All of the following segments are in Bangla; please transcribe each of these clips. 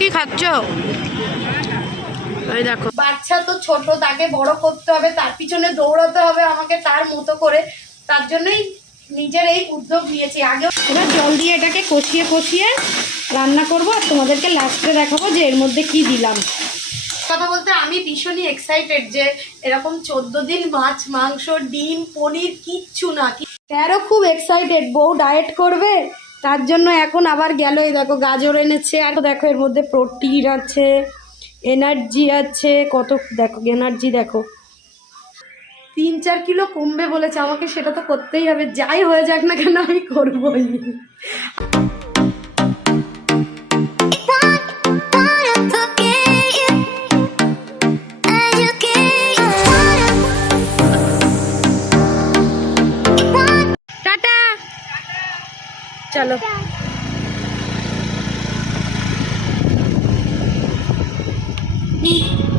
কি খাচ্ছ? ওই দেখো। বাচ্চা তো ছোট, তাকে বড় করতে হবে, তার পিছনে দৌড়াতে হবে আমাকে তার মতো করে। তার জন্যই নিজের এই উদ্যোগ নিয়েছি। আগেও এবার জল দিয়ে এটাকে কষিয়ে কষিয়ে রান্না করব আর তোমাদেরকে লাস্টে দেখাবো যে এর মধ্যে কি দিলাম। কথা বলতে আমি ভীষণই এক্সাইটেড যে এরকম চোদ্দ দিন মাছ, মাংস, ডিম, পনির কিচ্ছু না। কি তেরো খুব এক্সাইটেড বউ ডায়েট করবে? তার জন্য এখন আবার গেল এই দেখো, গাজর এনেছে। আর দেখো, এর মধ্যে প্রোটিন আছে, এনার্জি আছে, কত, দেখো, এনার্জি দেখো। তিন চার কিলো কমবে বলেছে, আমাকে সেটা তো করতেই হবে। যাই হয়ে যাক না কেন, আমি করবোই। চলো It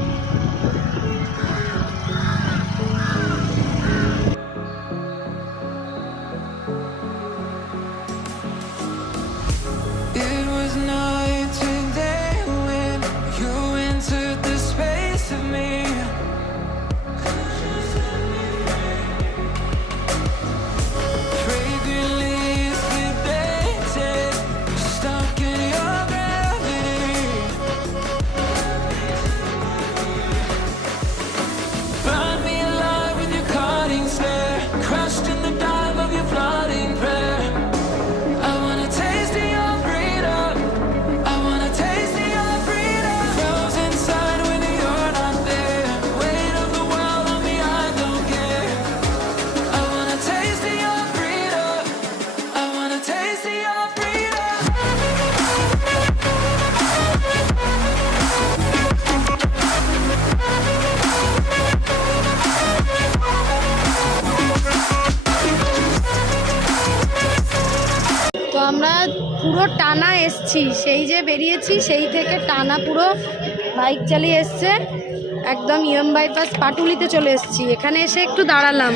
পুরো টানা এসছি সেই যে বেরিয়েছি সেই থেকে টানা পুরো বাইক চালিয়ে এসছে একদম ইয়ম বাইপাস পাটুলিতে চলে এসছি। এখানে এসে একটু দাঁড়ালাম।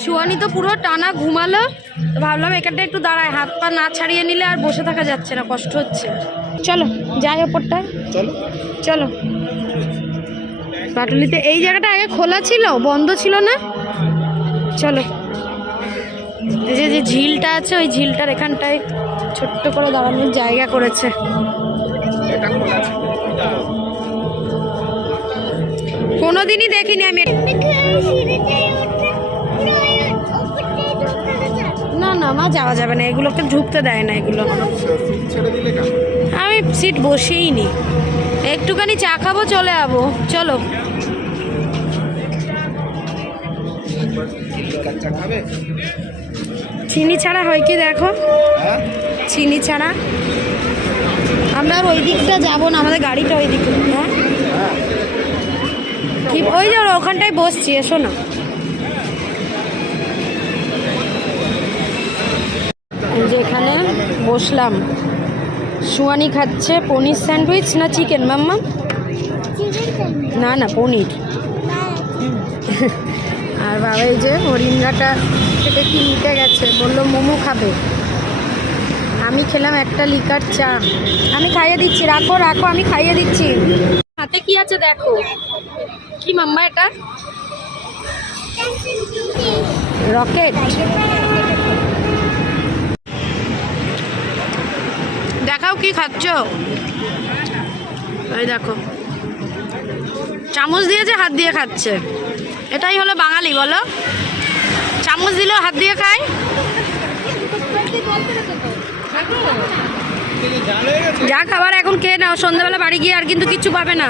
সুয়ানি তো পুরো টানা ঘুমালো তো ভাবলাম এখানটা একটু দাঁড়ায় হাত পা না ছাড়িয়ে নিলে আর বসে থাকা যাচ্ছে না কষ্ট হচ্ছে। চলো যাই ওপরটায়। চলো। চলো। পাটুলিতে এই জায়গাটা আগে খোলা ছিল বন্ধ ছিল না? চলো। যে যে ঝিলটা আছে, ওই ঝিলটার এখানটায় ছোট্ট করে দাঁড়ানোর জায়গা করেছে। কোনোদিনই দেখিনি আমি। না না, মা যাওয়া যাবে না, এগুলোকে ঢুকতে দেয় না এগুলো। আমি সিট বসেই নি। একটুখানি চা খাব, চলে যাব চলো। কাচ্চা খাবে চিনি ছাড়া হয় কি দেখো? হ্যাঁ? চিনি ছাড়া। আমরা আর ওই দিকটা যাব না আমাদের গাড়িটা ওই দিকে হ্যাঁ? হ্যাঁ কি ওই যে ওখানটায় বসছি এসো না। যেখানে বসলাম। সুয়ানি খাচ্ছে পনির স্যান্ডউইচ না চিকেন মাম্মা? না না পনির। আর বাবা এই যে হরিঙ্গাটা খেতে কি নিতে গেছে? বলল, মোমো খাবে। আমি খেলাম একটা লিকার চা। আমি খাইয়ে দিচ্ছি, রাখো রাখো, আমি খাইয়ে দিচ্ছি। হাতে কি আছে দেখো? কি মাম্মা এটা? রকেট। দেখাও কি খাচ্ছ? ওই দেখো। চামচ দিয়েছে হাত দিয়ে খাচ্ছে। এটাই হলো বাঙালি, বলো। চামচ দিলেও হাত দিয়ে খায়। যা খাবার এখন খেয়ে নাও, সন্ধ্যাবেলা বাড়ি গিয়ে আর কিন্তু কিচ্ছু পাবে না।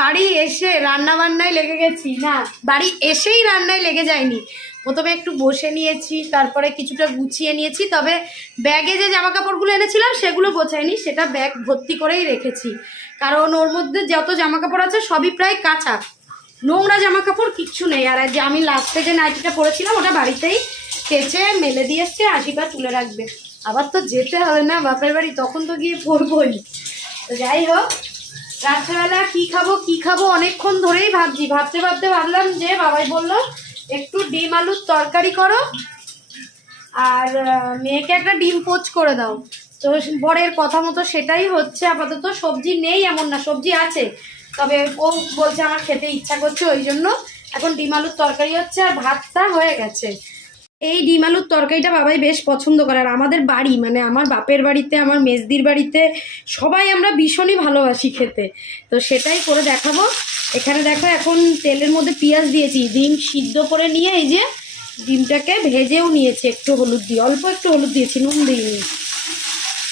বাড়ি এসে রান্না বান্নায় লেগে গেছি, না, বাড়ি এসেই রান্নায় লেগে যায়নি। প্রথমে একটু বসে নিয়েছি, তারপরে কিছুটা গুছিয়ে নিয়েছি, তবে ব্যাগে যে জামা কাপড়গুলো এনেছিলাম সেগুলো গোছাইনি, সেটা ব্যাগ ভর্তি করেই রেখেছি। কারণ ওর মধ্যে যত জামা কাপড় আছে সবই প্রায় কাঁচা। নোংরা জামা কাপড় কিচ্ছু নেই। আর যে আমি লাস্টে যে নাইটিটা পরেছিলাম, ওটা বাড়িতেই কেচে, মেলে দিয়ে এসছে আশিকা তুলে রাখবে। আবার তো যেতে হবে না, বাপের বাড়ি, তখন তো গিয়ে পড়বই তো যাই হোক, রাত্রেবেলা কি খাব কি খাব, অনেকক্ষণ ধরেই ভাবছি। ভাবতে ভাবতে ভাবলাম যে বাবাই বলল, একটু ডিম আলুর তরকারি করো, আর মেয়েকে একটা ডিম পোচ করে দাও। তো বরের কথা মতো সেটাই হচ্ছে, আপাতত সবজি নেই এমন না, সবজি আছে। তবে ও বলছে আমার খেতে ইচ্ছা করছে, ওই জন্য এখন ডিম আলুর তরকারি হচ্ছে আর ভাতটা হয়ে গেছে। এই ডিম আলুর তরকারিটা বাবাই বেশ পছন্দ করে, আর আমাদের বাড়ি মানে আমার বাপের বাড়িতে, আমার মেজদির বাড়িতে সবাই আমরা ভীষণই ভালোবাসি খেতে। তো সেটাই করে দেখাবো। এখানে দেখো এখন তেলের মধ্যে পেঁয়াজ দিয়েছি, ডিম সিদ্ধ করে নিয়ে এই যে ডিমটাকে ভেজেও নিয়েছি, একটু হলুদ দিয়ে, অল্প একটু হলুদ দিয়েছি, নুন দিইনি।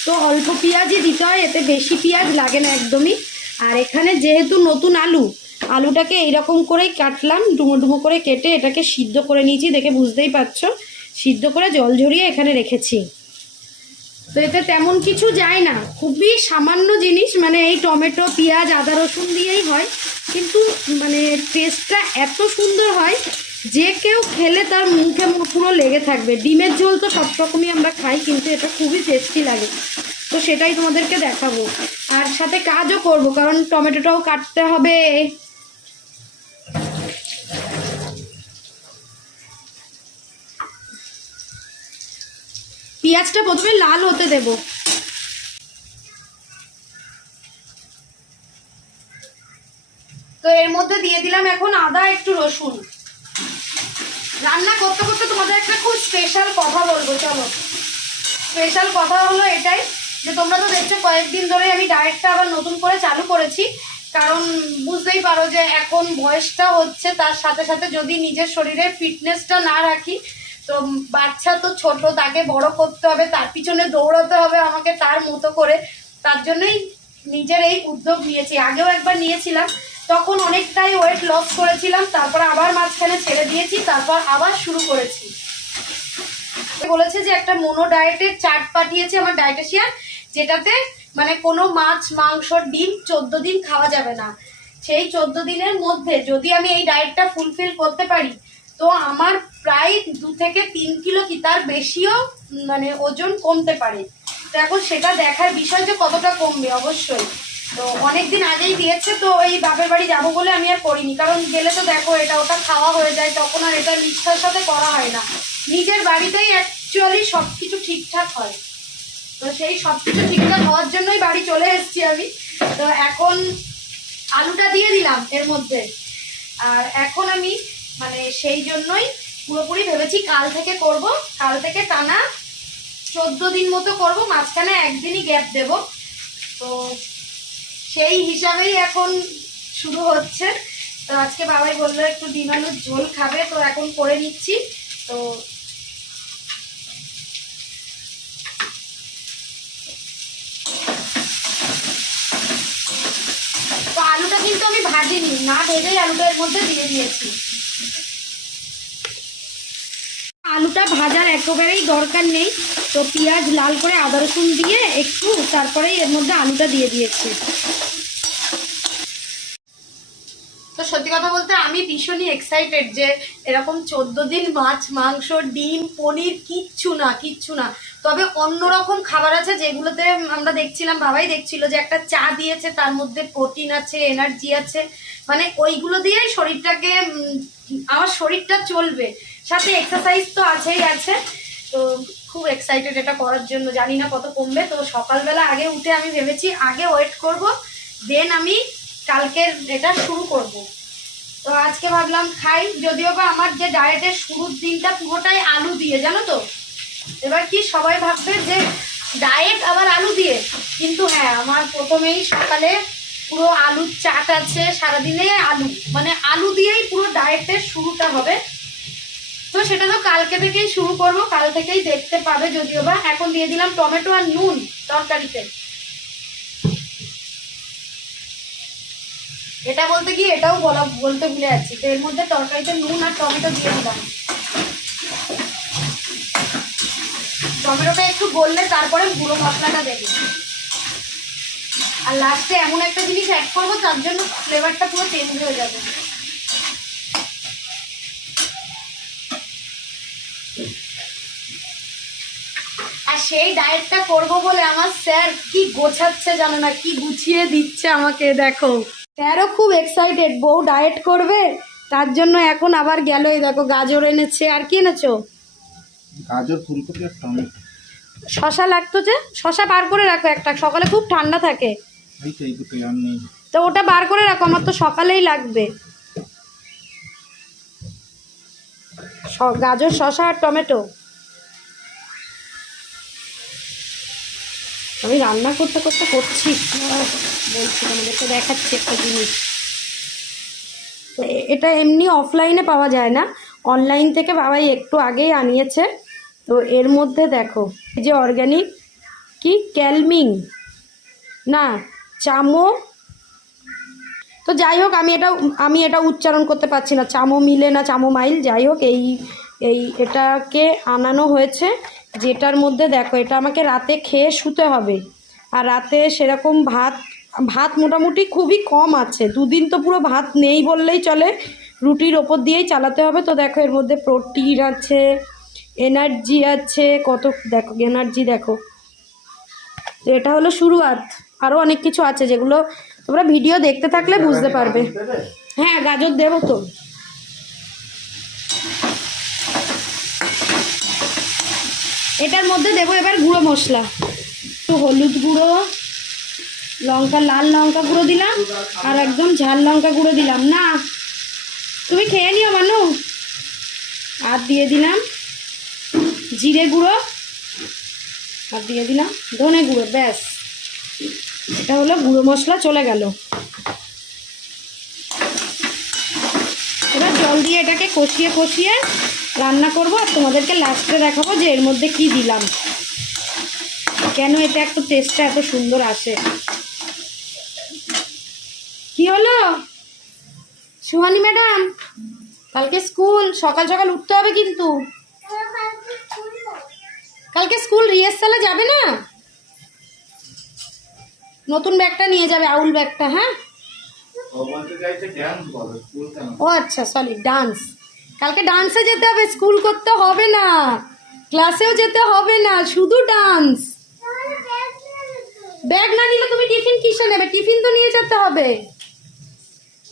তো অল্প পেঁয়াজই দিতে হয়, এতে বেশি পেঁয়াজ লাগে না একদমই। আর এখানে যেহেতু নতুন আলু, আলুটাকে এইরকম করেই কাটলাম, ডুমো ডুমো করে কেটে এটাকে সিদ্ধ করে নিয়েছি, দেখে বুঝতেই পারছ। সিদ্ধ করে জল ঝরিয়ে এখানে রেখেছি। তো এতে তেমন কিছু যায় না। খুবই সামান্য জিনিস মানে এই টমেটো, পেঁয়াজ, আদা, রসুন দিয়েই হয়। কিন্তু মানে টেস্টটা এত সুন্দর হয় যে কেউ খেলে তার মুখে পুরো লেগে থাকবে। ডিমের ঝোল তো সব রকমই আমরা খাই, কিন্তু এটা খুবই টেস্টি লাগে। তো সেটাই তোমাদেরকে দেখাবো। আর সাথে কাজও করব, কারণ টমেটোটাও কাটতে হবে। পেঁয়াজটা প্রথমে লাল হতে দেব। তো এর মধ্যে দিয়ে দিলাম এখন আদা, একটু রসুন। রান্না করতে করতে তোমাদের একটা খুব স্পেশাল কথা বলব, চলো। স্পেশাল কথা হলো এটাই যে তোমরা তো দেখছ কয়েকদিন ধরে আমি ডায়েটটা আবার নতুন করে চালু করেছি। কারণ বুঝতেই পারো যে এখন বয়সটা হচ্ছে, তার সাথে সাথে যদি নিজের শরীরের ফিটনেসটা না রাখি, তো বাচ্চা তো ছোট, তাকে বড় করতে হবে, তার পিছনে দৌড়াতে হবে আমাকে তার মতো করে। তার জন্যই নিজের এই উদ্যোগ নিয়েছি। আগেও একবার নিয়েছিলাম তখন অনেকটাই ওয়েট লস করেছিলাম, তারপর আবার মাঝখানে ছেড়ে দিয়েছি, তারপর আবার শুরু করেছি। বলেছে যে একটা মোনো ডায়েটের চার্ট পাঠিয়েছে আমার ডায়েটেশিয়ান যেটাতে মানে কোনো মাছ, মাংস, ডিম চোদ্দ দিন খাওয়া যাবে না। সেই চোদ্দ দিনের মধ্যে যদি আমি এই ডায়েটটা ফুলফিল করতে পারি, তো আমার প্রায় দু থেকে তিন কিলো কি তার বেশিও মানে ওজন কমতে পারে। তো এখন সেটা দেখার বিষয় যে কতটা কমবে, অবশ্যই। তো অনেকদিন আগেই দিয়েছে, তো এই বাপের বাড়ি যাব বলে আমি আর করিনি। কারণ গেলে তো দেখো, এটা ওটা খাওয়া হয়ে যায়, তখন আর এটা নিষ্ঠার সাথে করা হয় না। নিজের বাড়িতেই অ্যাকচুয়ালি সব কিছু ঠিকঠাক হয়। তো সেই সব কিছু ঠিকঠাক হওয়ার জন্যই বাড়ি চলে এসেছি আমি। তো এখন আলুটা দিয়ে দিলাম এর মধ্যে। আর এখন আমি মানে সেই জন্যই পুরোপুরি ভেবেছি কাল থেকে করব। কাল থেকে টানা চোদ্দ দিন মতো করব, মাঝখানে একদিনই গ্যাপ দেব। তো সেই হিসাবেই এখন শুরু হচ্ছে। তো আজকে বাবাই বলল একটু ডিম আলুর ঝোল খাবে, তো এখন করে নিচ্ছি। তো আলুটা কিন্তু আমি ভাজিনি না ভেজেই আলুটা এর মধ্যে দিয়ে দিয়েছি আলুটা ভাজার একেবারেই দরকার নেই। তো পেঁয়াজ লাল করে আদা রসুন দিয়ে একটু তারপরেই এর মধ্যে আলুটা দিয়ে দিয়েছি। তো সত্যি কথা বলতে আমি ভীষণই এক্সাইটেড যে এরকম চোদ্দ দিন মাছ, মাংস, ডিম, পনির কিচ্ছু না কিচ্ছু না। তবে অন্যরকম খাবার আছে যেগুলোতে আমরা দেখছিলাম, বাবাই দেখছিল যে একটা চা দিয়েছে, তার মধ্যে প্রোটিন আছে, এনার্জি আছে। মানে ওইগুলো দিয়েই শরীরটাকে আমার শরীরটা চলবে। সাথে এক্সারসাইজ তো আছেই আছে। তো খুব এক্সাইটেড এটা করার জন্য। জানি না কত কমবে। তো সকালবেলা আগে উঠে আমি ভেবেছি আগে ওয়েট করব দেন আমি কালকের এটা শুরু করব। তো আজকে ভাবলাম খাই, যদিও বা আমার যে ডায়েটের শুরুর দিনটা পুরোটাই আলু দিয়ে, জানো তো? এবার কি সবাই ভাববে যে ডায়েট আবার আলু দিয়ে? কিন্তু হ্যাঁ আমার প্রথমেই সকালে পুরো আলুর চাট আছে, সারাদিনে আলু। মানে আলু দিয়েই পুরো ডায়েটের শুরুটা হবে। তো সেটা তো কালকে থেকেই শুরু করব, কাল থেকেই দেখতে পাবে যদিও বা। এখন দিয়ে দিলাম টমেটো আর নুন তরকারিতে। এটা বলতে গিয়ে এটাও বলা, বলতে ভুলে যাচ্ছি। তো এর মধ্যে তরকারিতে নুন আর টমেটো দিয়ে দিলাম। টমেটোটা একটু গললে তারপরে গুঁড়ো মশলাটা দেবে। আর লাস্টে এমন একটা জিনিস অ্যাড করব, তার জন্য ফ্লেভারটা পুরো চেঞ্জ হয়ে যাবে। সেই ডায়েটটা করব বলে আমার স্যার কি গোছাচ্ছে জানো না কি গুছিয়ে দিচ্ছে আমাকে দেখো। স্যারও খুব এক্সাইটেড বউ ডায়েট করবে তার জন্য এখন আবার গেল এই দেখো গাজর এনেছে আর কি এনেছো? গাজর ফুলকপি আর টমেটো। শশা লাগতো যে? শশা বার করে রাখো একটা সকালে খুব ঠান্ডা থাকে। তো এই দুটোই আর নেই। তো ওটা বার করে রাখো আমার তো সকালেই লাগবে। গাজর শশা আর টমেটো। আমি রান্না করতে করতে করছি। বলছি তোমাদেরকে দেখাচ্ছি একটা জিনিস। তো এটা এমনি অফলাইনে পাওয়া যায় না। অনলাইন থেকে বাবাই একটু আগেই আনিয়েছে। তো এর মধ্যে দেখো, এই যে অর্গ্যানিক কি? ক্যালমিং না, চামো। তো যাই হোক, আমি এটা আমি এটা উচ্চারণ করতে পারছি না। চামো মিলে না, চামো মাইল। যাই হোক, এই এই এটাকে আনানো হয়েছে। যেটার মধ্যে দেখো, এটা আমাকে রাতে খেয়ে শুতে হবে। আর রাতে সেরকম ভাত ভাত মোটামুটি খুবই কম আছে। দুদিন তো পুরো ভাত নেই বললেই চলে। রুটির ওপর দিয়েই চালাতে হবে। তো দেখো, এর মধ্যে প্রোটিন আছে, এনার্জি আছে, কত, দেখো, এনার্জি দেখো। তো এটা হলো শুরুয়াত। আরও অনেক কিছু আছে যেগুলো তোমরা ভিডিও দেখতে থাকলে বুঝতে পারবে। হ্যাঁ গাজর দেবো তো। এটার মধ্যে দেবো এবার গুঁড়ো মশলা। একটু হলুদ গুঁড়ো, লঙ্কা, লাল লঙ্কা গুঁড়ো দিলাম, আর একদম ঝাল লঙ্কা গুঁড়ো দিলাম। না, তুমি খেয়ে নিও মানু। আর দিয়ে দিলাম জিরে গুঁড়ো, আর দিয়ে দিলাম ধনে গুঁড়ো, ব্যাস। এটা হলো গুঁড়ো মশলা, চলে গেল। এবার জল দিয়ে এটাকে কষিয়ে কষিয়ে রান্না করব আর তোমাদেরকে লাস্টে দেখাবো যে এর মধ্যে কি দিলাম। কেন এটা একটু টেস্টটা এত সুন্দর আসে। কি হলো? সুহানি ম্যাডাম কালকে স্কুল সকাল সকাল উঠতে হবে কিন্তু। কালকে স্কুল রিহার্সালে যাবে না? নতুন ব্যাগটা নিয়ে যাবে আউল ব্যাগটা হ্যাঁ? ও আচ্ছা সরি ডান্স কালকে ডান্সে যেতে হবে স্কুল করতে হবে না। ক্লাসেও যেতে হবে না, শুধু ডান্স ব্যাগ না নিলে তুমি টিফিন কিসে নেবে? টিফিন তো নিয়ে যেতে হবে।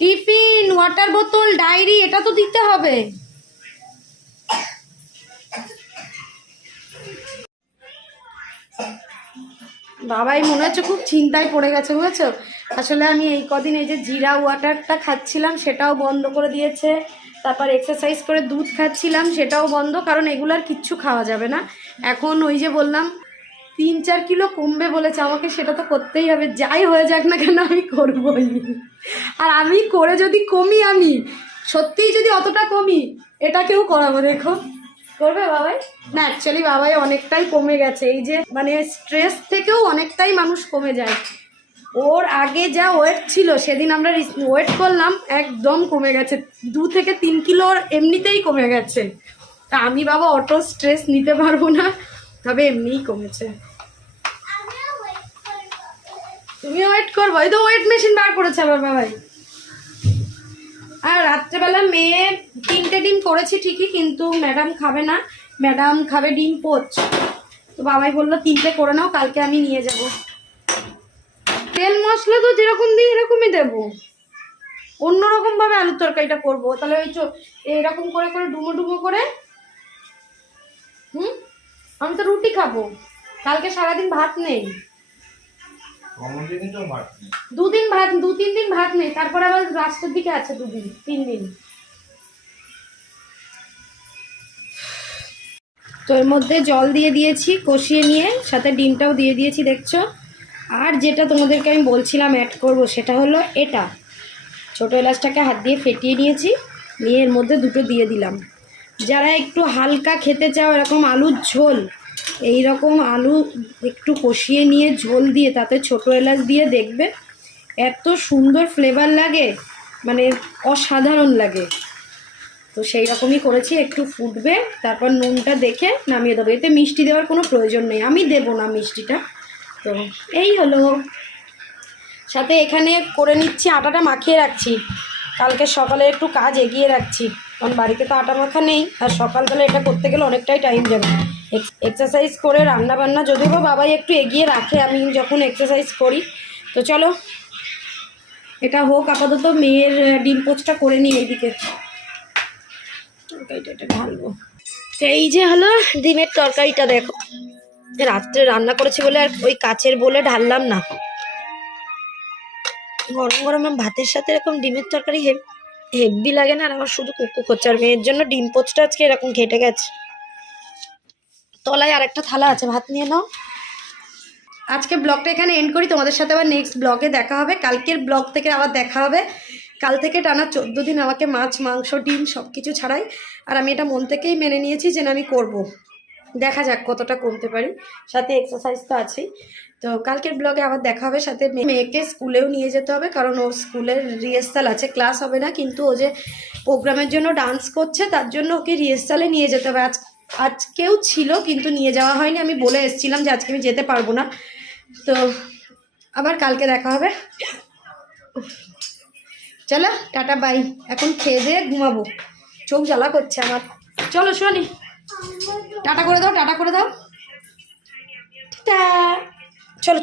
টিফিন ওয়াটার বোতল ডায়েরি এটা তো দিতে হবে। বাবাই মনে হচ্ছে খুব চিন্তায় পড়ে গেছে, বুঝেছ? আসলে আমি এই কদিন এই যে জিরা ওয়াটারটা খাচ্ছিলাম, সেটাও বন্ধ করে দিয়েছে। তারপর এক্সারসাইজ করে দুধ খাচ্ছিলাম, সেটাও বন্ধ, কারণ এগুলো আর কিচ্ছু খাওয়া যাবে না। এখন ওই যে বললাম, তিন চার কিলো কমবে বলেছে আমাকে, সেটা তো করতেই হবে। যাই হয়ে যাক না কেন, আমি করবই। আর আমি করে যদি কমি আমি, সত্যিই যদি অতটা কমি এটাকেও করাবো, দেখো। করবে বাবাই? না অ্যাকচুয়ালি বাবাই অনেকটাই কমে গেছে। এই যে মানে স্ট্রেস থেকেও অনেকটাই মানুষ কমে যায়। ওর আগে যা ওয়েট ছিল, সেদিন আমরা ওয়েট করলাম, একদম কমে গেছে। দু থেকে তিন কিলো ওর এমনিতেই কমে গেছে। তা আমি বাবা অটো স্ট্রেস নিতে পারব না, তবে এমনিই কমেছে। তুমি ওয়েট করব এই তো ওয়েট মেশিন বার করেছে আবার বাবাই। আর রাত্রেবেলা মেয়ে তিনটে ডিম করেছি ঠিকই, কিন্তু ম্যাডাম খাবে না। ম্যাডাম খাবে ডিম পোচ। তো বাবাই বলল, তিনটে করে নাও, কালকে আমি নিয়ে যাব। তেল মশলা তো যেরকম দিই, এরকমই দেবো। অন্যরকম ভাবে আলুর তরকারিটা করব। তাহলে ওই চো এরকম করে করে ডুমো ডুমো করে, হুম? আমি তো রুটি খাব। কালকে সারাদিন ভাত নেই। দুদিন ভাত দু তিন দিন ভাত নেই, তারপর আবার রাস্তার দিকে আছে দুদিন, তিন দিন। তো এর মধ্যে জল দিয়ে দিয়েছি, কষিয়ে নিয়ে, সাথে ডিমটাও দিয়ে দিয়েছি, দেখছ? আর যেটা তোমাদেরকে আমি বলছিলাম অ্যাড করব, সেটা হলো এটা। ছোটো এলাচটাকে হাত দিয়ে ফেটিয়ে নিয়েছি, নিয়ে এর মধ্যে দুটো দিয়ে দিলাম। যারা একটু হালকা খেতে চাও, এরকম আলুর ঝোল এই রকম আলু একটু কষিয়ে নিয়ে ঝোল দিয়ে, তাতে ছোটো এলাচ দিয়ে দেখবে। এত সুন্দর ফ্লেভার লাগে মানে অসাধারণ লাগে। তো সেই রকমই করেছি, একটু ফুটবে, তারপর নুনটা দেখে নামিয়ে দেবো। এতে মিষ্টি দেওয়ার কোনো প্রয়োজন নেই, আমি দেবো না মিষ্টিটা। তো এই হলো। সাথে এখানে করে নিচ্ছি, আটাটা মাখিয়ে রাখছি। কালকে সকালে একটু কাজ এগিয়ে রাখছি, কারণ বাড়িতে তো আটা মাখা নেই, আর সকালবেলা এটা করতে গেলে অনেকটাই টাইম যাবে। এক্সারসাইজ করে রান্না বান্না যদিও বা বাবাই একটু এগিয়ে রাখে, আমি যখন এক্সারসাইজ করি। তো চলো, এটা হোক, আপাতত মেয়ের ডিম পোচটা করে নিই এইদিকে। এটা ঢালবো। এই যে হলো ডিমের তরকারিটা দেখো। রাত্রে রান্না করেছি বলে আর ওই কাচের বলে ঢাললাম না। গরম গরম ভাতের সাথে এরকম ডিমের তরকারি হেভি লাগে না, আর আমার শুধু কুকু করছে। আর মেয়ের জন্য ডিম পোচটা আজকে এরকম ঘেটে গেছে। তলায় আর একটা থালা আছে, ভাত নিয়ে নাও। আজকে ব্লগটা এখানে এন্ড করি, তোমাদের সাথে আবার নেক্সট ব্লগে দেখা হবে। কালকের ব্লগ থেকে আবার দেখা হবে। কাল থেকে টানা চোদ্দ দিন আমাকে মাছ, মাংস, ডিম সব কিছু ছাড়াই। আর আমি এটা মন থেকেই মেনে নিয়েছি যে না, আমি করব। দেখা যাক কতটা কমতে পারি। সাথে এক্সারসাইজ তো আছেই। তো কালকের ব্লগে আবার দেখা হবে। সাথে মেয়েকে স্কুলেও নিয়ে যেতে হবে, কারণ ওর স্কুলের রিহার্সাল আছে। ক্লাস হবে না, কিন্তু ও যে প্রোগ্রামের জন্য ডান্স করছে, তার জন্য ওকে রিহার্সালে নিয়ে যেতে হবে। আজ আজকেও ছিল, কিন্তু নিয়ে যাওয়া হয়নি। আমি বলে এসেছিলাম যে আজকে আমি যেতে পারব না। তো আবার কালকে দেখা হবে। চলো, টাটা, বাই। এখন খেয়ে দিয়ে ঘুমাবো। চোখ জ্বালা করছে আমার। চলো শোনি টাটা করে দাও, টাটা করে দাও। চলো।